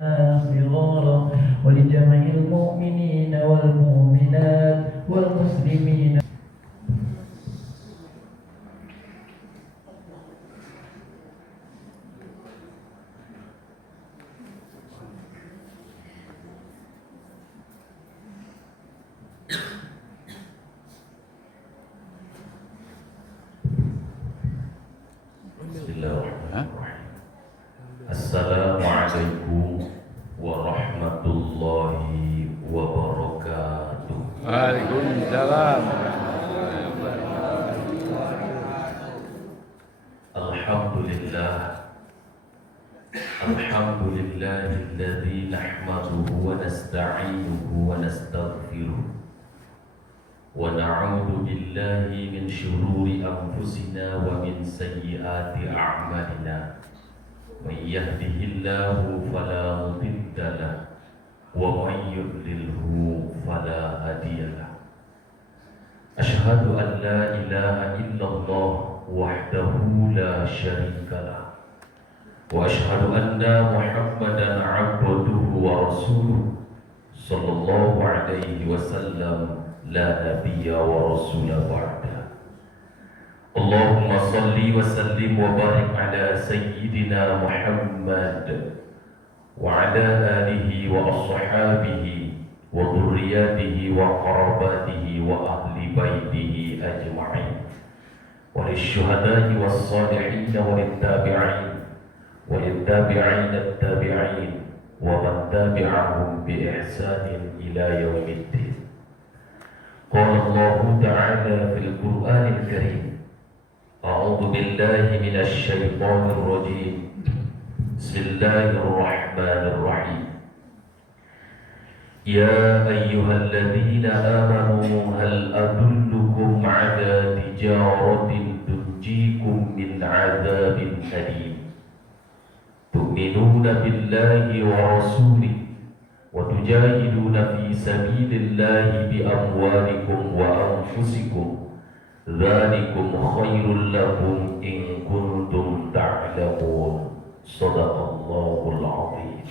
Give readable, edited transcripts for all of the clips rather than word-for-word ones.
صغارا ولجميع المؤمنين والمؤمنات والمسلمين. Assalamualaikum warahmatullahi wabarakatuh. Waalaikumsalam. Alhamdulillah. Alhamdulillahilladzi nahmaduhu wa nasta'inuhu wa nastaghfiruh. Wa na'udzu billahi min syururi anfusina wa min sayyiati a'malina. Man yahdihillahu fala mudilla lahu wa man yudlilhu fala hadiya lahu. Asyhadu an la ilaha illallah wahdahu la syarika lahu wa asyhadu anna Muhammadan 'abduhu wa rasuluh sallallahu alaihi wasallam la nabiyya wa rasula ba'da. Allahumma salli wa sallim wa barik ala sayyidina Muhammad wa ala alihi wa ashabihi wa dhurriyyatihi wa qarabatihi wa ahli baitihi ajma'in wa lisyuhada'i was salihin wa littabi'in wa littabi'in at-tabi'in wa man tabi'ahum bi ihsanin ila yaumiddin. Qala Allah ta'ala fil Qur'anil Karim, أعوذ بالله من الشيطان الرجيم بسم الله الرحمن الرحيم يا أيها الذين آمنوا هل أدلكم على تجارة تنجيكم من عذاب أليم تؤمنون بالله ورسوله وتجاهدون في سبيل الله بأموالكم وأنفسكم ذلكم خير لكم إن كنتم تعلمون. Sadaqallahul azim.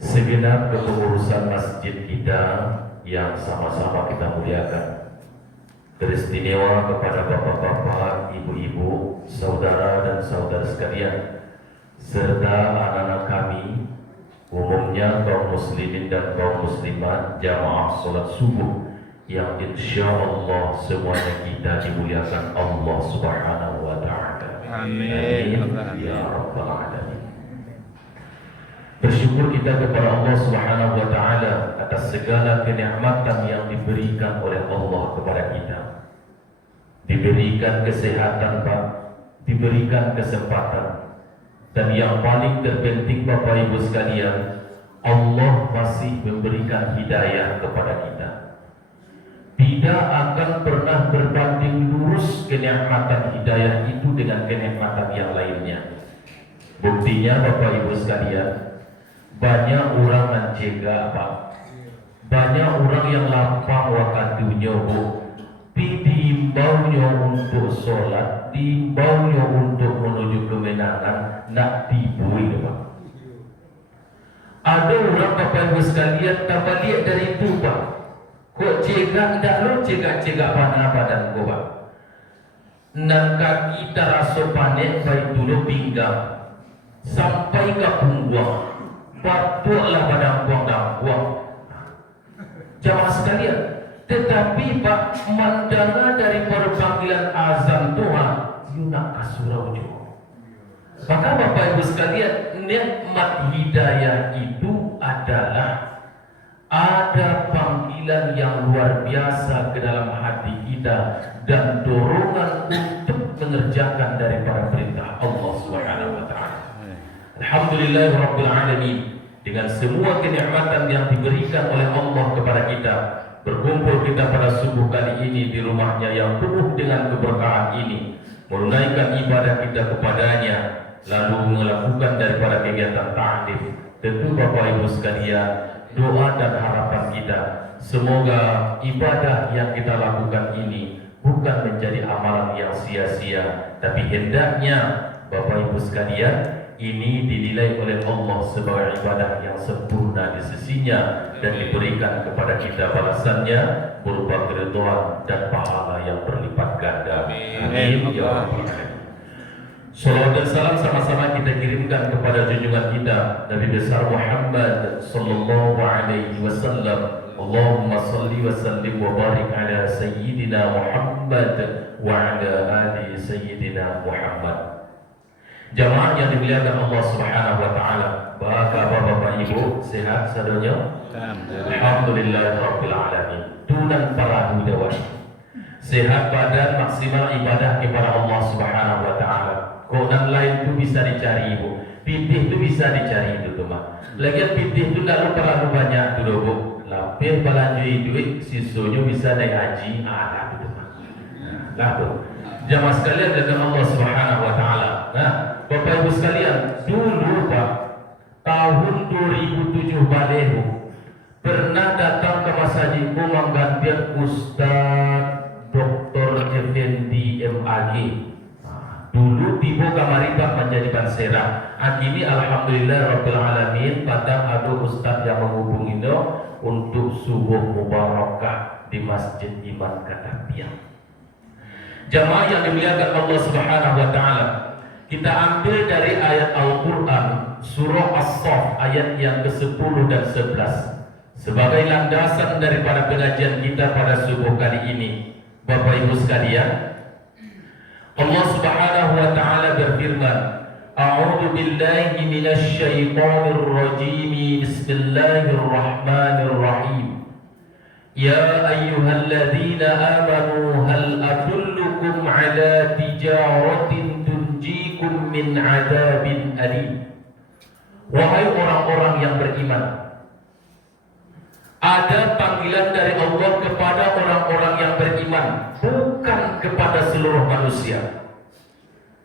Segenap kepengurusan masjid kita yang sama-sama kita muliakan, teristimewa kepada bapak-bapak, ibu-ibu, saudara dan saudara sekalian, serta anak-anak kami, umumnya kaum muslimin dan kaum muslimat jamaah salat subuh yang insya Allah semuanya kita dimuliakan Allah Subhanahu wa Ta'ala. Amin. Ya Rabbal Alamin. Bersyukur kita kepada Allah Subhanahu wa Ta'ala atas segala kenikmatan yang diberikan oleh Allah kepada kita. Diberikan kesehatan, Pak, diberikan kesempatan, dan yang paling terpenting Bapak Ibu sekalian, Allah masih memberikan hidayah kepada kita. Tidak akan pernah berbanding lurus kenikmatan hidayah itu dengan kenikmatan yang lainnya. Buktinya Bapak Ibu sekalian, banyak orang mencegah, Pak. Banyak orang yang lapang waktunya, Bu. Diimbaunya untuk sholat, diimbaunya untuk menuju kemenangan, nak dibui, Pak. Ada orang Bapak Ibu sekalian tak balik dari itu, Pak. Kok cegak tak lo cegak panah badan gua, Pak. Nan kaki terasa panik baik dulu pinggang sampai ke punggung, patutlah badan buang dan buang. Jamaah sekalian, tetapi Pak, mendengar dari panggilan azan Tuhan, you nak kasurau juga. Maka Bapak Ibu sekalian, nikmat hidayah itu adalah ada panggilan yang luar biasa ke dalam hati kita dan dorongan untuk mengerjakan daripada perintah Allah Subhanahu wa Ta'ala. Alhamdulillahirabbil alamin. Dengan semua kenikmatan yang diberikan oleh Allah kepada kita, berkumpul kita pada subuh kali ini di rumahnya yang penuh dengan keberkahan ini, menunaikan ibadah kita kepadanya, lalu melakukan daripada kegiatan ta'lim. Tentu Bapak Ibu sekalian, doa dan harapan kita, semoga ibadah yang kita lakukan ini bukan menjadi amalan yang sia-sia, tapi hendaknya Bapak Ibu sekalian, ini dinilai oleh Allah sebagai ibadah yang sempurna di sisinya dan diberikan kepada kita balasannya berupa keridhaan dan pahala yang berlipat ganda. Amin ya rabbal alamin. Salawat dan salam sama-sama kita kirimkan kepada junjungan kita Nabi besar Muhammad sallallahu alaihi wasallam. Allahumma salli wa sallim wa barik ala sayyidina Muhammad wa ala ali sayyidina Muhammad. Jamaah yang dimuliakan Allah Subhanahu wa taala, Bapak-bapak Ibu sehat sadonya? Alhamdulillahirabbil alamin. Tunan para dewa. Sehat badan, maksimal ibadah kepada Allah Subhanahu wa taala. Konan lain itu bisa dicari Ibu. Pitih itu bisa dicari itu tuh mah. Lagian pitih itu tidak perlu banyak dulu Bu. Lapih balanjui duit sisunya bisa naik haji ada itu mah. Nah tuh. Jamaah sekalian dengan Allah Subhanahu wa taala. Nah, Bapak Ibu sekalian, dulu Pak, tahun 2007 balehu pernah datang ke masjidku menggantikan Ustaz Dr. Effendi MAG. Dulu tiba kamari Pak menjadi bansera. Kini alhamdulillah rabbil alamin padang ada Ustaz yang menghubungi untuk subuh mubarakah di Masjid Iman Katapian. Jamaah yang dimuliakan Allah Subhanahu wa taala, kita ambil dari ayat Al-Qur'an surah As-Saff ayat yang ke-10 dan 11 sebagai landasan daripada pengajian kita pada subuh kali ini. Bapak Ibu sekalian, Allah Subhanahu wa taala berfirman, A'udzu billahi minasy syaithanir rajim. Bismillahirrahmanirrahim. Ya ayyuhalladzina amanu hal adullukum ala tijaratin tunjikum min adzabin alim. Wahai orang-orang yang beriman, ada panggilan dari Allah kepada orang-orang yang beriman, bukan kepada seluruh manusia.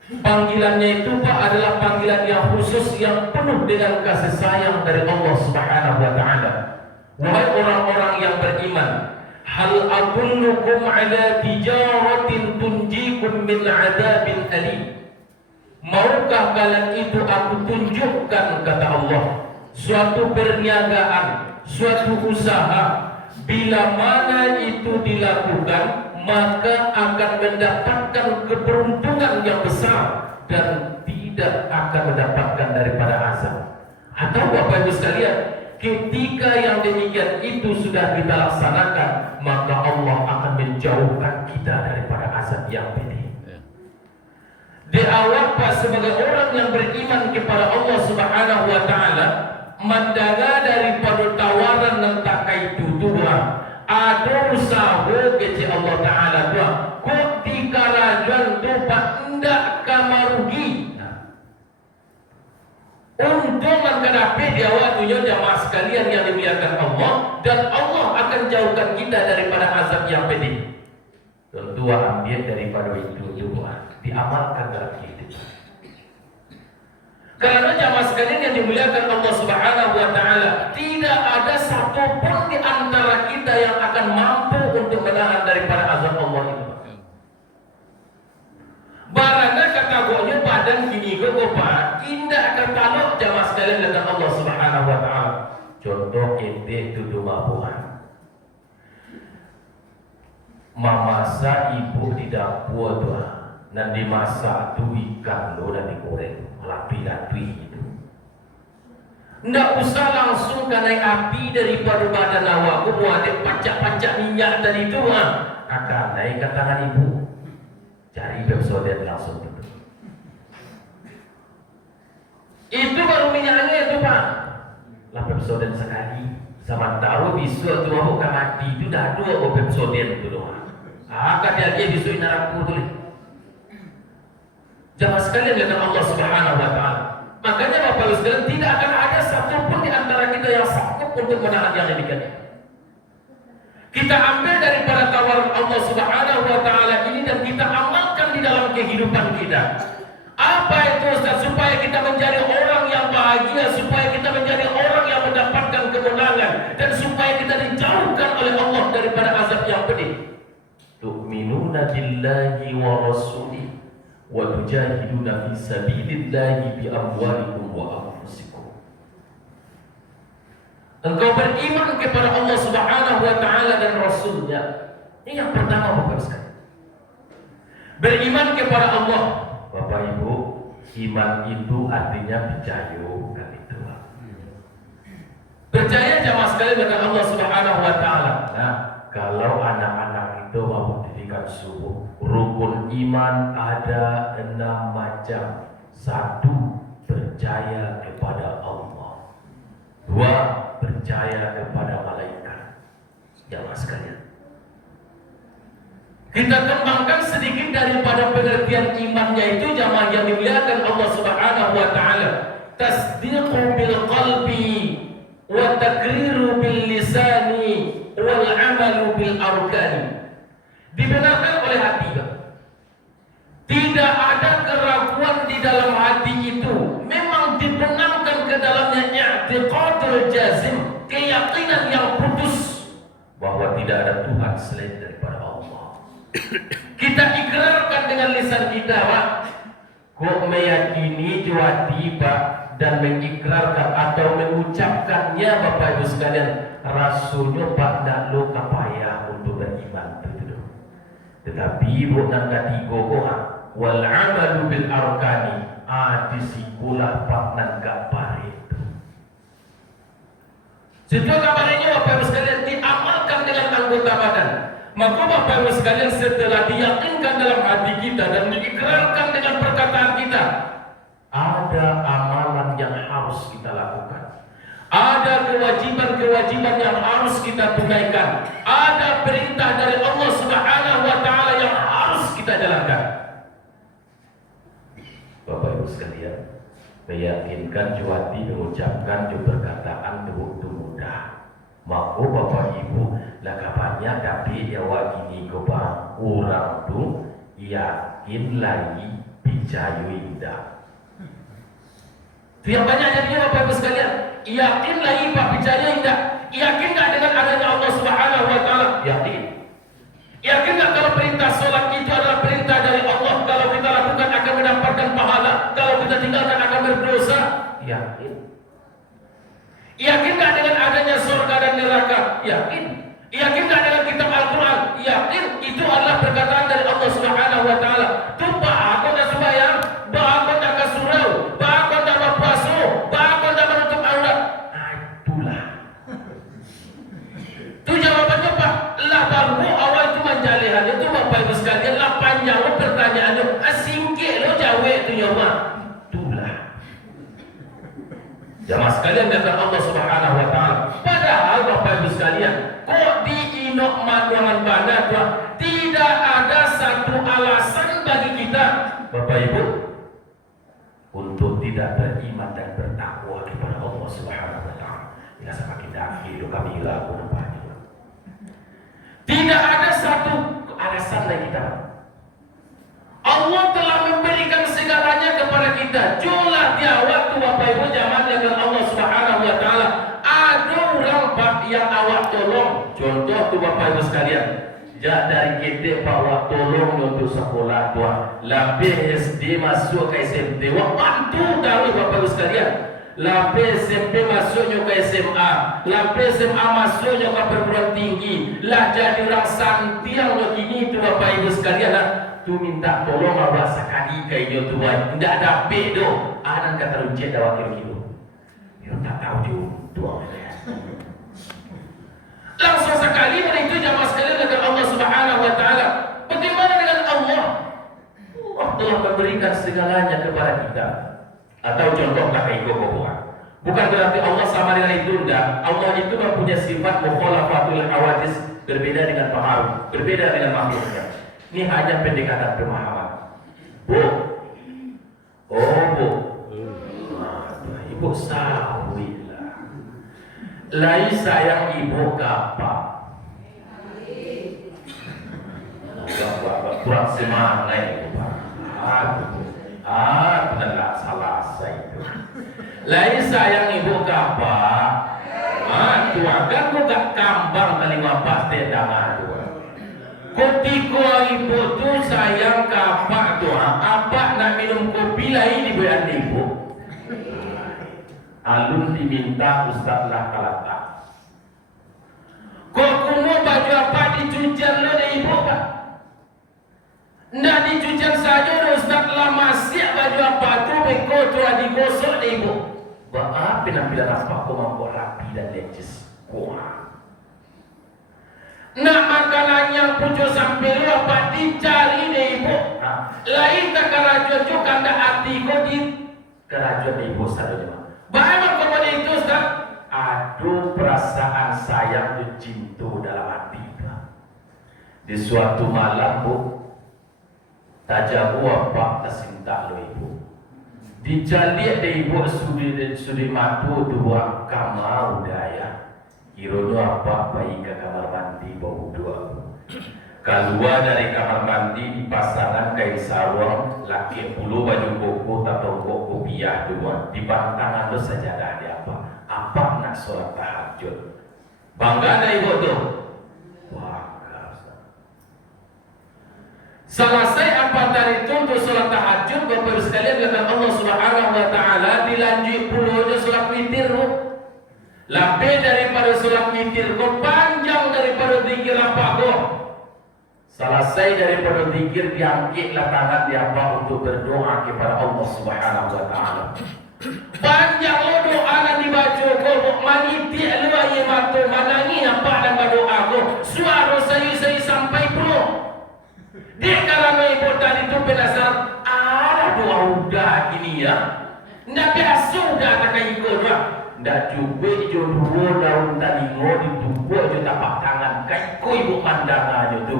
Panggilannya itu Pak adalah panggilan yang khusus yang penuh dengan kasih sayang dari Allah Subhanahu wa taala. Wahai orang-orang yang beriman, hal adullukum ala tijaratin tunjikum min adzabin alim. Maukah kalian itu aku tunjukkan, kata Allah, suatu perniagaan, suatu usaha, bila mana itu dilakukan maka akan mendapatkan keberuntungan yang besar dan tidak akan mendapatkan daripada azab. Atau Bapak Ibu sekalian, ketika yang demikian itu sudah kita laksanakan, maka Allah akan menjauhkan kita daripada azab yang pedih. Di awal Pak, sebagai orang yang beriman kepada Allah Subhanahu wa taala, mendengar daripada tawaran yang tak kaitu Tuhan, ada usaha kecil Allah taala Tuhan, kok dikarajan tu Pak hendak kamarugi. Untung menghadapi dia waktunya jamaah sekalian yang dimuliakan Allah, dan Allah akan jauhkan kita daripada azab yang pedih. Tentu ambil daripada itu Tuhan, diamalkan dalam hidup. Karena jamaah sekalian yang dimuliakan Allah Subhanahu wa taala, tidak ada satu pun di antara kita yang akan mampu untuk menahan daripada azab Allah itu. Barangnya kata gonya badan gini ke Pak, indah akan taluk jamaah sekalian dengan Allah Subhanahu wa taala. Contoh ente tuduh mabuhan. Memasak ibu di dapur tuh, dan dimasak tuh ikan lo dan digoreng, lapi-lapi itu. Nggak usah langsung ke naik api daripada badan awakku, mau ada pacak-pacak minyak tadi itu, akan naik ke tangan ibu. Cari Pepsodent langsung itu. Itu baru minyaknya itu Pak. Lah Pepsodent sekali. Sama tahu bisu tu mau kan mati itu dah dua Pepsodent itu doang. Kata dia bisu naraku tu. Jamaah sekalian dengan Allah Subhanahu wa taala. Makanya Bapak Ibu sekalian, tidak akan ada satu pun di antara kita yang sanggup untuk menahan yang demikian. Kita ambil daripada tawaran Allah Subhanahu wa taala ini dan kita amalkan di dalam kehidupan kita. Apa itu Ustaz? Supaya kita menjadi orang yang bahagia, supaya kita menjadi orang yang mendapatkan kemenangan, dan supaya kita dijauhkan oleh Allah daripada azab yang pedih. Tu'minuna billahi wa rasulih wa tujahiduna fi sabilillahi bi amwalikum wa anfusikum. Engkau beriman kepada Allah Subhanahu wa taala dan Rasulnya. Ini yang pertama Bapak sekalian. Beriman kepada Allah. Bapak Ibu, iman itu artinya percaya kan itu. Percaya jamaah sekalian dengan Allah Subhanahu wa taala. Nah, kalau anak-anak itu mau pendidikan subuh, rukun iman ada 6 macam. 1, percaya kepada Allah. 2, percaya kepada malaikat. Jamaah sekalian, kita kembangkan sedikit daripada pengertian imannya itu, jamaah yang dimuliakan Allah Subhanahu wa taala. Tasdiqu bil qalbi wa taqriru bil lisani wal amalu bil arkani. Dibenarkan oleh hati. Tidak ada keraguan di dalam hati itu. Memang dibenarkan ke dalamnya i'tiqadul jazim, keyakinan yang putus bahwa tidak ada Tuhan selain daripada Allah. Kita ikrarkan dengan lisan kita, Pak. Kok meyakini hati, Pak, dan mengikrarkan atau mengucapkannya, Bapak Ibu sekalian, rasulnya Pak nak lo kapaya untuk beriman itu. Tetapi bukan ketiga orang wal amalu bil arkani, disikulah Pak nak gapare itu. Situ kabarnya Bapak Ibu sekalian diamalkan dengan anggota badan. Maka Bapak Ibu sekalian, setelah diyakinkan dalam hati kita dan diikrarkan dengan perkataan kita, ada amalan yang harus kita lakukan. Ada kewajiban-kewajiban yang harus kita tunaikan. Ada perintah dari Allah Subhanahu wa taala yang harus kita jalankan. Bapak Ibu sekalian, meyakinkan hati, mengucapkan perkataan itu mudah. Maka Bapak Ibu lakapannya tapi ya wagini kebang orang tu yakin lagi percaya indah. Itu yang banyak jadinya Bapak Ibu sekalian. Yakin lagi Pak percaya indah. Yakin tak dengan adanya Allah Subhanahu wa taala? Yakin. Yakin tak kalau perintah solat itu adalah perintah dari Allah, kalau kita lakukan akan mendapatkan pahala, kalau kita tinggalkan akan berdosa? Yakin. Yakin tak dengan adanya surga dan neraka? Yakin. Yakin tak dengan kitab Al-Quran? Yakin. Itu adalah perkataan dari Allah Subhanahu wa taala. Tu pak aku dah sembahyang, pak aku dah ke surau, pak aku dah berpuasa, pak aku dah menutup aurat. Itulah. Tu jawabannya Pak. Lah baru awal tu menjalihan itu Bapak Ibu sekalian, lah panjang pertanyaannya. Singkit lo jawab tu ya Pak. Itulah. Jamaah sekalian kata Allah Subhanahu wa taala. Padahal Bapak Ibu sekalian, kok di inok manuangan bana Tuhan, tidak ada satu alasan bagi kita Bapak Ibu untuk tidak beriman dan bertakwa kepada Allah Subhanahu wa taala. Bila semakin hidup kami laku nampaknya. Tidak ada satu alasan bagi kita. Allah telah memberikan segalanya kepada kita. Julah dia waktu Bapak Ibu zaman dengan Allah Subhanahu wa taala. Ada orang Pak yang awak tolong. Contoh tu Bapak Ibu sekalian. Jak dari kita Pak awak tolong untuk sekolah tua. Lebih SD masuk ke SMP. Wak bantu tahu Bapak Ibu sekalian. Lebih SMP masuknya ke SMA. Lebih SMA masuknya ke perguruan tinggi. Lah jadi orang santiang begini tu Bapak Ibu sekalian. Tu minta tolong abah sekali kayaknya tu tidak ada bedo. Anak kata runcit dah wakil gitu. Dia tak tahu juga tu orang. Langsung sekali itu jamaah sekalian dengan Allah Subhanahu wa taala. Bagaimana dengan Allah? Allah telah memberikan segalanya kepada kita. Atau contoh kata ikut bukan. Bukan berarti Allah sama dengan itu enggak. Allah itu mempunyai sifat mukhalafatul hawadis, berbeda dengan pengaruh, berbeda dengan makhluknya. Ini hanya pendekatan pemahaman. Bu. Oh, Bu. Ibu sawilah. Lai sayang ibu kapan? Kurang semangat ibu Pak. Benar salah saya itu. Lai sayang ibu kapan? Tuakan ku gak kambang kali wapas tendangan tu. Ketika ibu tu sayang kapak doa, apa nak minum kopi lain di bayan ibu. Alun diminta ustaz lah kalata. Kau kumu baju apa dicucian lo dari ibu pak? Ndak dicucian saja ustaz lah masih baju apa tu beko tu digosok dari ibu. Bapak penampilan apa kau mampu rapi dan lecis. Wah. Nak makanan yang pucuk sampai lu apa dicari deh ibu. Lain tak kerajuan juga anda hati kau di kerajuan ibu sahaja. Bagaimana kepada itu Ustaz? Aduh perasaan sayang dan cinta dalam hati. Di suatu malam bu, tajabu apa tersinta lo ibu. Dicalik deh ibu sudi matu dua kamar udaya. Kiranya apa bayi ke kamar mandi bau dua. Keluar dari kamar mandi di pasaran kain sarung, laki puluh baju koko atau koko kopiah dua. Di bantangan tu sajadah dia apa? Apa nak solat tahajud? Bangga dah ibu tu. Bangga. Selesai apa dari itu untuk solat tahajud, Bapak Ibu sekalian kata Allah Subhanahu Wa Taala dilanjut puluhnya solat witir. Lebih daripada solat witir, kau panjang daripada zikir apa kau? Selesai daripada zikir diangkitlah tangan diapa untuk berdoa kepada Allah Subhanahu Wa Taala. Panjang lo doa yang dibaca kau maniti lu aye mata manangi apa dan berdoa kau. Suara saya sampai puluh. Dia kalau ibu tadi tu penasaran, ada doa udah gini ya. Ndak biasa udah tak ikut lah. Ndak juga jodoh daun talingo ditunggu aja tapak tangan. Kaiko ibu pandangan aja tu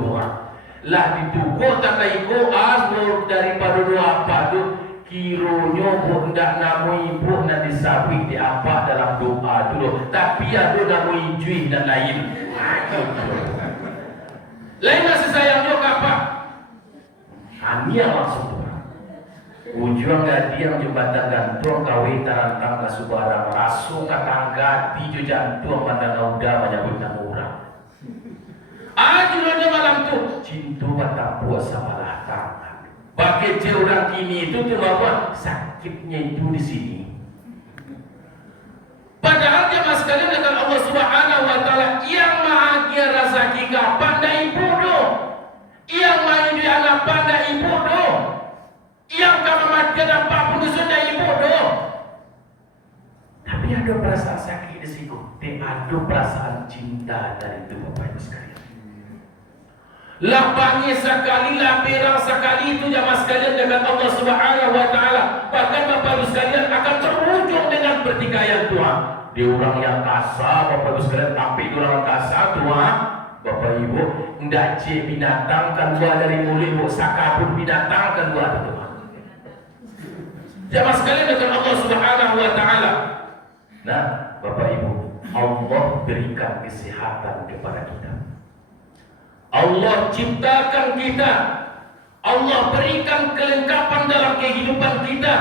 lah ditunggu tak kaiko asbur daripada doa apa tu kironyo bu ndak namu ibu nak disabik di apa dalam doa tu loh. Tapi ada namu ijui dan lain. Lain masih sayang juga apa? Ani yang maksud tu. Ujung gadi yang jembatan gantung kawin tarantang ke subarang rasu katangga di jantung mandang udah menyambut orang. Ajurannya malam tu cinta mata puasa malah tangan. Bagi orang kini itu tu bahwa sakitnya itu di sini. Padahal jemaah sekalian dengan Allah Subhanahu Wa Taala yang bahagia rezeki pandai ibu do, yang main di anak pandai ibu do. Yang kematian apapun itu sudah ibu do. Tapi ada perasaan sakit di situ. Ada perasaan cinta dari itu Bapak Ibu sekalian. Lapangnya sekali, lapirang sekali itu jamaah sekalian dengan Allah Subhanahu Wa Taala. Bahkan Bapak Ibu sekalian akan terwujud dengan pertikaian Tuhan. Di orang yang kasar Bapak Ibu sekalian, tapi di orang kasar Tuhan. Bapak Ibu, ndak cek binatang kan keluar dari mulut bu, sakapun binatang kan keluar itu. Jemaah sekalian dengan Allah Subhanahu Wa Taala. Nah, Bapak Ibu, Allah berikan kesehatan kepada kita. Allah ciptakan kita. Allah berikan kelengkapan dalam kehidupan kita.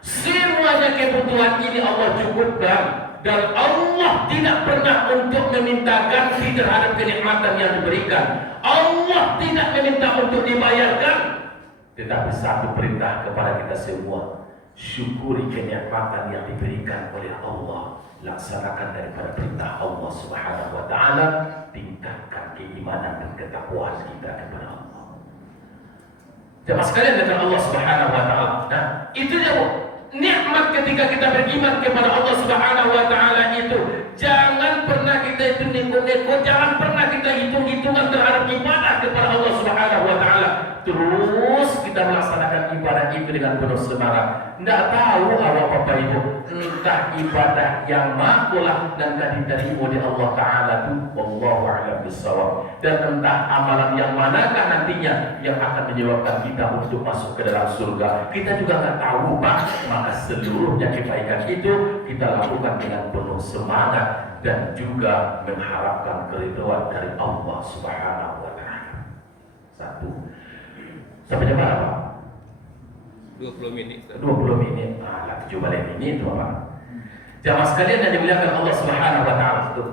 Semuanya kebutuhan ini Allah cukupkan. Dan Allah tidak pernah untuk memintakan terhadap kenikmatan yang diberikan. Allah tidak meminta untuk dibayarkan. Tetapi satu perintah kepada kita semua. Syukuri kenikmatan yang diberikan oleh Allah. Laksanakan daripada perintah Allah Subhanahu Wa Taala. Tingkatkan keimanan dan ketakwaan kita kepada Allah. Jemaah sekalian dengan Allah Subhanahu Wa Taala. Nah, itu dia bu. Nikmat ketika kita beriman kepada Allah Subhanahu Wa Taala itu. Jangan pernah kita itu neko-neko. Jangan pernah kita hitung-hitungan terhadap ibadah kepada Allah Subhanahu Wa Taala. Terus kita melaksanakan ibadah itu dengan penuh semangat. Tidak tahu awak Bapak Ibu, entah ibadah yang makulah dan diterima oleh Allah Taala itu, wallahu a'lam bishawab. Dan entah amalan yang manakah nantinya yang akan menyebabkan kita untuk masuk ke dalam surga. Kita juga tidak tahu Pak. Maka seluruhnya kebaikan itu kita lakukan dengan penuh semangat dan juga mengharapkan keridhaan dari Allah Subhanahu Wa Taala. Satu. Sampai jam berapa? 20 menit. 20 menit. Lah 7 balik ini itu apa? Jamaah sekalian yang dimuliakan Allah Subhanahu Wa Taala itu.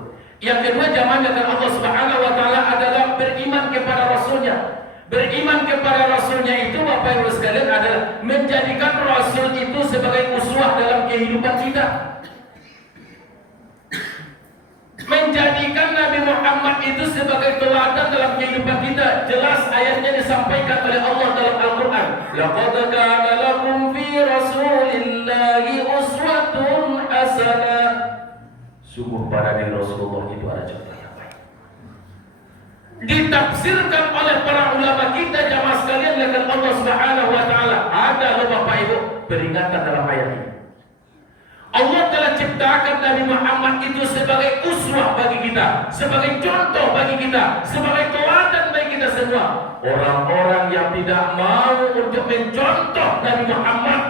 Yang kedua jamaah dengan Allah Subhanahu Wa Taala adalah beriman kepada Rasulnya. Beriman kepada Rasulnya itu Bapak Ibu sekalian adalah menjadikan Rasul itu sebagai uswah dalam kehidupan kita, menjadikan Nabi Muhammad itu sebagai teladan dalam kehidupan kita. Jelas ayatnya disampaikan oleh Allah dalam Al-Quran. Laqad kana lakum fi Rasulillahi uswatun hasanah. Sungguh pada diri Rasulullah itu ada contoh yang baik. Ditafsirkan oleh para ulama kita jamaah sekalian dengan Allah Subhanahu wa taala. Ada loh Bapak Ibu peringatan dalam ayat ini. Allah telah ciptakan Nabi Muhammad itu sebagai uswah bagi kita, sebagai contoh bagi kita, sebagai teladan bagi kita semua. Orang-orang yang tidak mau untuk mencontoh Nabi Muhammad,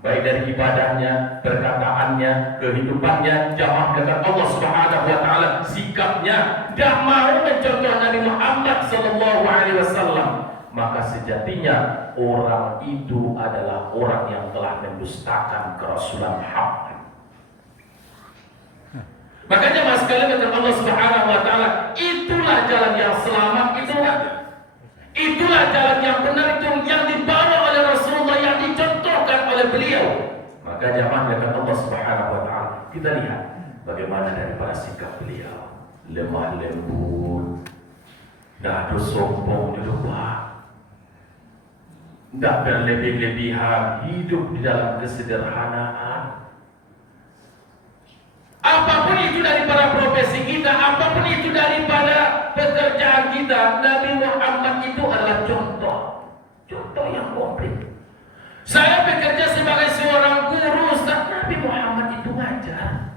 baik dari ibadahnya, perkataannya, kehidupannya, jamaah dengan Allah Subhanahu wa taala, sikapnya, tidak mau mencontoh Nabi Muhammad sallallahu alaihi wasallam, maka sejatinya orang itu adalah orang yang telah mendustakan kerasulan Muhammad. Makanya mas sekalian kata Allah Subhanahu wa taala, itulah jalan yang selamat, itulah jalan yang benar, itu yang dibawa oleh Rasulullah, yang dicontohkan oleh beliau. Maka jamaah kata Allah Subhanahu wa taala, kita lihat bagaimana daripada sikap beliau, lemah lembut, tidak ada sombong di luar, tidak berlebih-lebihan, hidup di dalam kesederhanaan. Apapun itu daripada profesi kita, apapun itu daripada pekerjaan kita, Nabi Muhammad itu adalah contoh yang komplit. Saya bekerja sebagai seorang guru, Ustaz. Nabi Muhammad itu ngajar.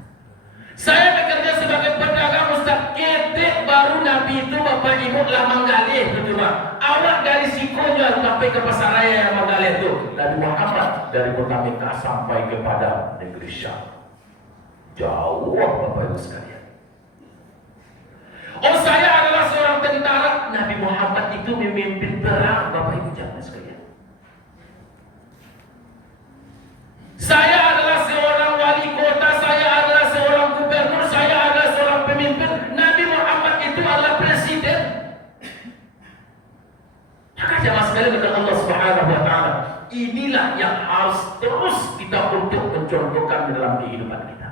Saya bekerja sebagai pedagang, Ustaz. Ketek baru Nabi itu Bapak Ibu lah menggalih itu mah. Awak dari Sikonya sampai ke pasar raya yang menggalih itu. Nabi Muhammad dari kota Mekah sampai kepada negeri Syam. Jauh Bapak Ibu sekalian. Oh, saya adalah seorang tentara. Nabi Muhammad itu memimpin perang Bapak Ibu jamaah sekalian. Saya adalah seorang wali kota, saya adalah seorang gubernur, saya adalah seorang pemimpin. Nabi Muhammad itu adalah presiden. Maka jamaah sekalian kata Allah Subhanahu wa taala, inilah yang harus terus kita untuk mencontohkan dalam kehidupan kita.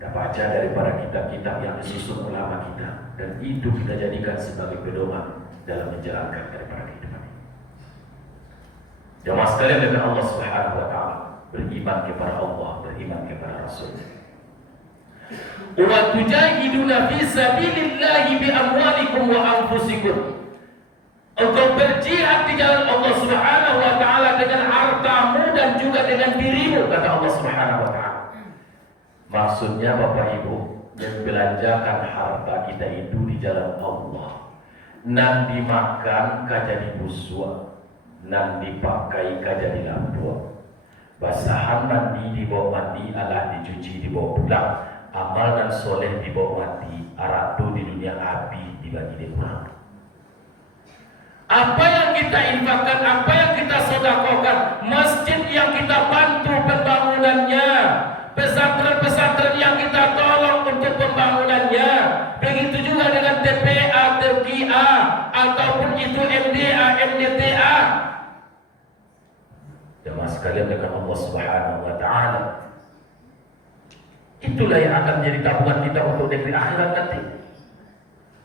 Kita baca daripada kitab-kitab yang disusun ulama kita, dan itu kita jadikan sebagai pedoman dalam menjalankan daripada kehidupan ini. Jamaah sekalian dengan Allah Subhanahu wa taala, beriman kepada Allah, beriman kepada Rasul. Wa tujahiduna fi sabilillahi bi amwalikum wa anfusikum. Engkau berjihad di jalan Allah Subhanahu wa taala dengan hartamu dan juga dengan dirimu, kata Allah Subhanahu wa taala. Maksudnya Bapak Ibu, membelanjakan harta kita itu di jalan Allah. Nan dimakan kajadi busua, nan dipakai kajadi lampua. Basahan mandi dibawa mandi, alah dicuci dibawa pulang. Amal dan soleh dibawa mati, aratu di dunia api dibagi dia kurang. Apa yang kita infakkan, apa yang kita sedekahkan, masjid yang kita bantu pembangunannya, pesantren-pesantren yang kita tolong untuk pembangunannya, begitu juga dengan TPA, TPA, ataupun itu MDA, MDTA. Jemaah sekalian dengan Allah Subhanahu wa taala, itulah yang akan menjadi tabungan kita untuk negeri akhirat nanti.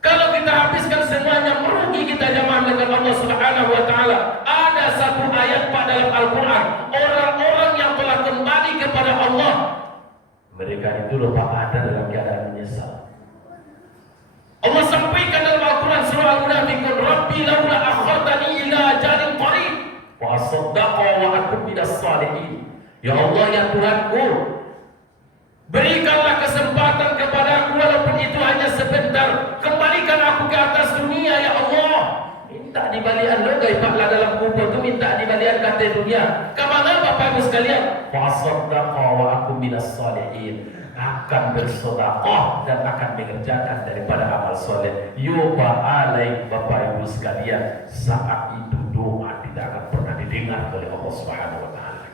Kalau kita habiskan semuanya, merugi kita jemaah dengan Allah Subhanahu wa taala. Ada satu ayat pada dalam Al-Qur'an, orang-orang yang telah kembali kepada Allah, mereka itu lupa ada dalam keadaan menyesal. Allah sampaikan dalam Al-Quran surah Al-Munafiqun, Rabbi laula akhartani ila ajalin qarib wa asaddaqa wa akun minas salihin. Ya Allah, ya Tuhanku, berikanlah kesempatan kepada aku walaupun itu hanya sebentar. Kembalikan aku ke atas dunia ya Allah. Minta di balian logai paklah dalam kubur itu, minta di balian kata dunia. Kemana Bapak Ibu sekalian? Fasaddaqa wa aku minas salihin. Akan bersedekah dan akan mengerjakan daripada amal soleh. Yuba alaik Bapak Ibu sekalian, saat itu doa tidak akan pernah didengar oleh Allah Subhanahu wa taala.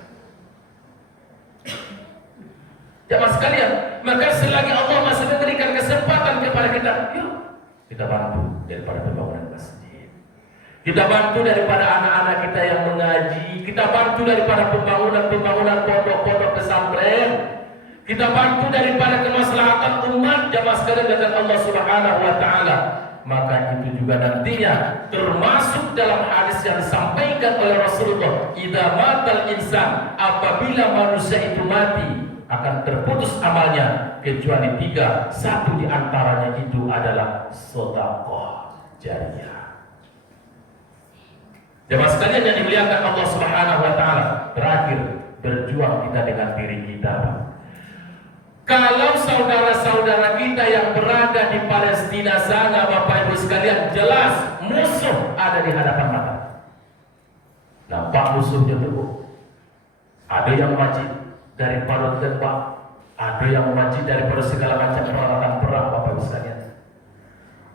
Jemaah sekalian, maka selagi Allah masih memberikan kesempatan kepada kita, yuk kita bantu daripada pembangunan masjid. Kita bantu daripada anak-anak kita yang mengajar ngaji, kita bantu daripada pembangunan pondok-pondok pesantren, kita bantu daripada kemaslahatan umat jamaah sekalian dengan Allah Subhanahu wa taala. Maka itu juga nantinya termasuk dalam hadis yang disampaikan oleh Rasulullah, idza matal insan, apabila manusia itu mati akan terputus amalnya kecuali 3, satu di antaranya itu adalah sedekah jariyah. Jemaah sekalian yang dimuliakan Allah Subhanahu wa taala, terakhir berjuang kita dengan diri kita. Kalau saudara-saudara kita yang berada di Palestina sana, Bapak Ibu sekalian, jelas musuh ada di hadapan mata. Nampak musuhnya tuh. Ada yang wajib daripada tembak, ada yang wajib daripada segala macam peralatan perang, Bapak Ibu sekalian.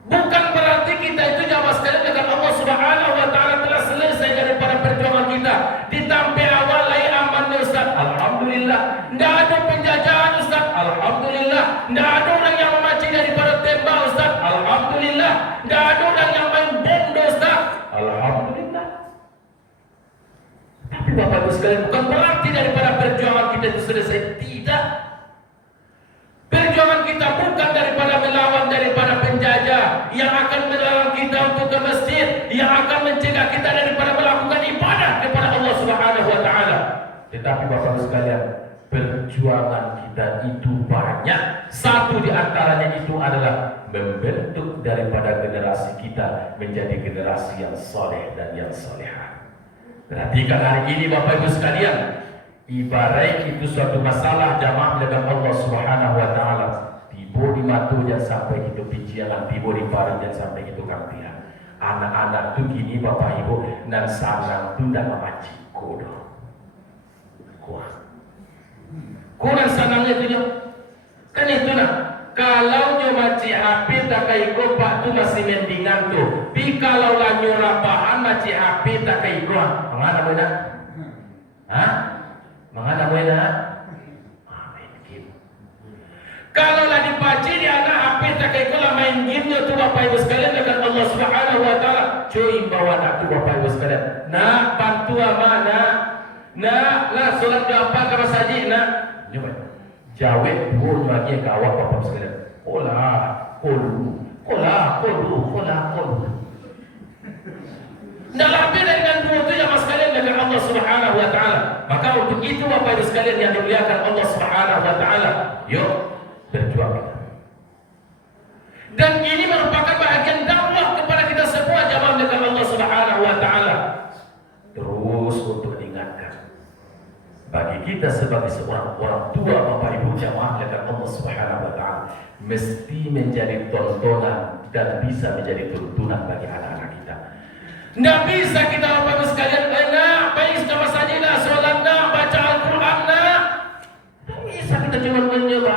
Bukan berarti kita itu jamaah sekalian dengan Allah Subhanahu wa taala telah selesai daripada perjuangan kita. Ditampi awal lai aman Ustaz, alhamdulillah. Tidak ada penjajahan Ustaz, alhamdulillah. Tidak ada orang yang memancing daripada tembak Ustaz, alhamdulillah. Tidak ada orang yang main bom Ustaz, alhamdulillah. Tapi Bapak Ibu sekalian, bukan berarti daripada perjuangan kita itu selesai. Tidak. Perjuangan kita bukan daripada melawan daripada penjajah yang akan melarang kita untuk ke masjid, yang akan mencegah kita daripada melakukan ibadah kepada Allah Subhanahu wa taala. Tetapi Bapak Ibu sekalian, perjuangan kita itu banyak. Satu di antaranya itu adalah membentuk daripada generasi kita menjadi generasi yang soleh dan yang solehah. Perhatikan hari ini Bapak Ibu sekalian, ibarat itu suatu masalah jamaah dengan Allah Subhanahu wa taala. Tibo di matunya sampai itu pijian, tibo di parunya sampai itu kampiran. Anak-anak tu gini Bapak Ibu, dan sanang tu dah ngaji kodo. Kuat. Kurang sanangnya tu kan itu nak. Kalau nyo maci HP tak kai ko pak tu masih mendingan tu. Tapi kalau lah nyo rapahan maci HP tak kai ko, mana boleh? Hah? Mana boleh? Main game. Kalau lah dipaci di anak HP tak kai ko lah main game nyo tu Bapak Ibu sekalian dengan Allah Subhanahu wa taala. Cuy bawa anak tu Bapak Ibu sekalian. Nak bantu mana? Nak lah solat apa kalau saja nak. Coba. Jawab dua lagi ke awak Bapak sekalian. Kola. Tidak lebih dengan dua itu yang sekalian dengan Allah Subhanahu wa taala. Maka untuk itu Bapak Ibu sekalian yang dimuliakan Allah Subhanahu wa taala, yuk berjuang. Dan ini merupakan bahagian dakwah kepada kita semua jamaah dengan Allah Subhanahu wa taala. Terus untuk diingatkan bagi kita sebagai seorang orang tua Bapak Ibu jamaah dengan Allah Subhanahu wa taala mesti menjadi tontonan dan bisa menjadi tuntunan bagi anak-anak kita. Tidak bisa kita Bapak Ibu sekalian baik sama saja solat baca Al-Quran tidak bisa kita cuma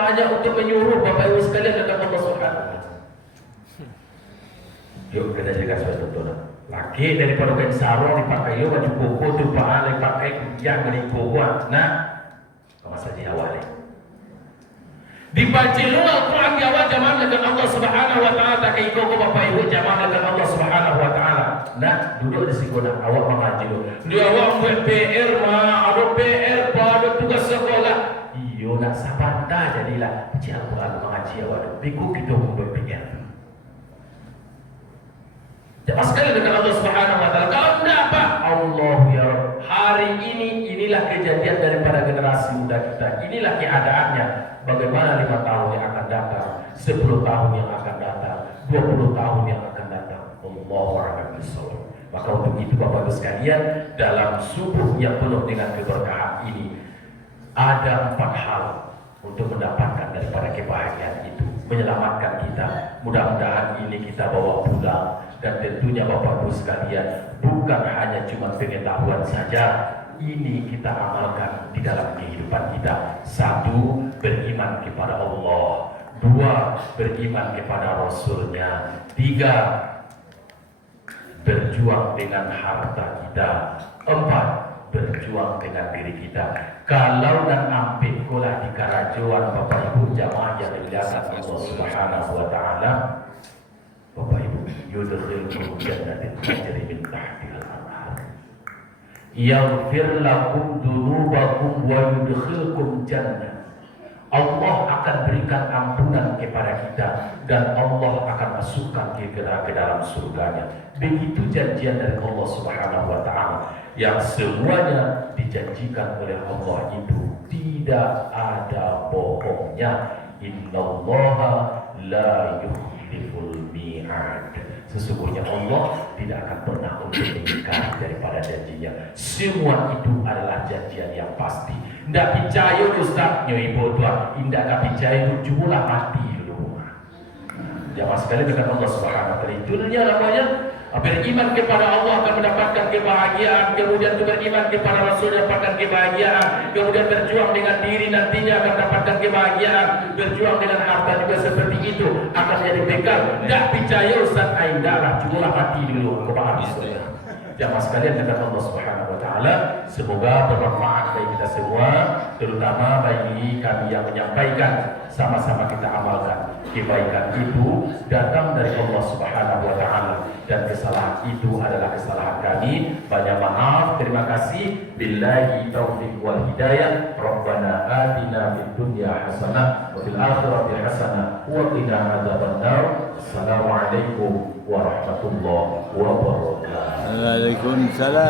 hanya untuk menyuruh Bapak Ibu sekalian dengan Allah Subhanahu wa taala. Yuk kita jadikan sebagai tontonan. Laki daripada kain sarung dipakai yo baju koko tu pahala dipakai yang dari koko sama saja awalnya. Dibaca lu Al-Quran di awal jamaah dengan Allah Subhanahu wa taala tak kai koko Bapak Ibu jamaah dengan Allah Subhanahu wa taala. Duduk di sekolah awak mengaji lu. Dia awak buat PR ada PR ada tugas sekolah. Iyo nak sabanda jadilah baca Al-Quran mengaji awak. Biku kita buat PR. Jemaah sekali dengan Allah Subhanahu wa taala. Kalau tidak apa? Allah ya Rabb. Hari ini inilah kejadian daripada generasi muda kita. Inilah keadaannya. Bagaimana 5 tahun yang akan datang, 10 tahun yang akan datang, 20 tahun yang akan datang. Allahu a'lam bishawab. Maka untuk itu Bapak Ibu sekalian, dalam subuh yang penuh dengan keberkahan ini ada 4 hal untuk mendapatkan daripada kebahagiaan itu, menyelamatkan kita. Mudah-mudahan ini kita bawa pulang. Dan tentunya Bapak Ibu sekalian, bukan hanya cuma pengetahuan saja, ini kita amalkan di dalam kehidupan kita. 1, beriman kepada Allah. 2, beriman kepada Rasulnya. 3, berjuang dengan harta kita. 4, berjuang dengan diri kita. Kalau dan ampik kolah di karajuan Bapak Ibu jamaah yang dimuliakan Allah Subhanahu wa taala, Bapak Ibu, yudkhilkum jannatin tajri min tahtiha al-anhar. yaghfir lakum dzunubakum wa yudkhilkum jannah. Allah akan berikan ampunan kepada kita dan Allah akan masukkan kita ke dalam surganya. Begitu janjian dari Allah Subhanahu wa taala yang semuanya dijanjikan oleh Allah itu tidak ada bohongnya. Innallaha la yukhliful mi'ad. Sesungguhnya Allah tidak akan pernah untuk mengingkari daripada janjinya. Semua itu adalah janjian yang pasti. Tidak percaya Ustaz, ibu tuan, tidak percaya itu jualah mati dulu. Jamaah sekali dengan Allah Subhanahu wa taala. Itunya namanya beriman kepada Allah akan mendapatkan kebahagiaan, kemudian beriman kepada Rasul dapatkan kebahagiaan, kemudian berjuang dengan diri nantinya akan dapatkan kebahagiaan, berjuang dengan harta juga seperti itu akan jadi bekal. Tidak percaya Ustaz, aindahlah jualah mati dulu kepada Rasul. Jamaah sekalian dengan Allah Subhanahu wa taala, semoga bermanfaat bagi kita semua, terutama bagi kami yang menyampaikan. Sama-sama kita amalkan. Kebaikan itu datang dari Allah Subhanahu wa taala dan kesalahan itu adalah kesalahan kami. Banyak maaf, terima kasih. Billahi taufiq wal hidayah. Rabbana atina fid dunya hasanah wa fil akhirati hasanah wa qina adzabannar. Assalamualaikum warahmatullahi wabarakatuh. Waalaikumsalam.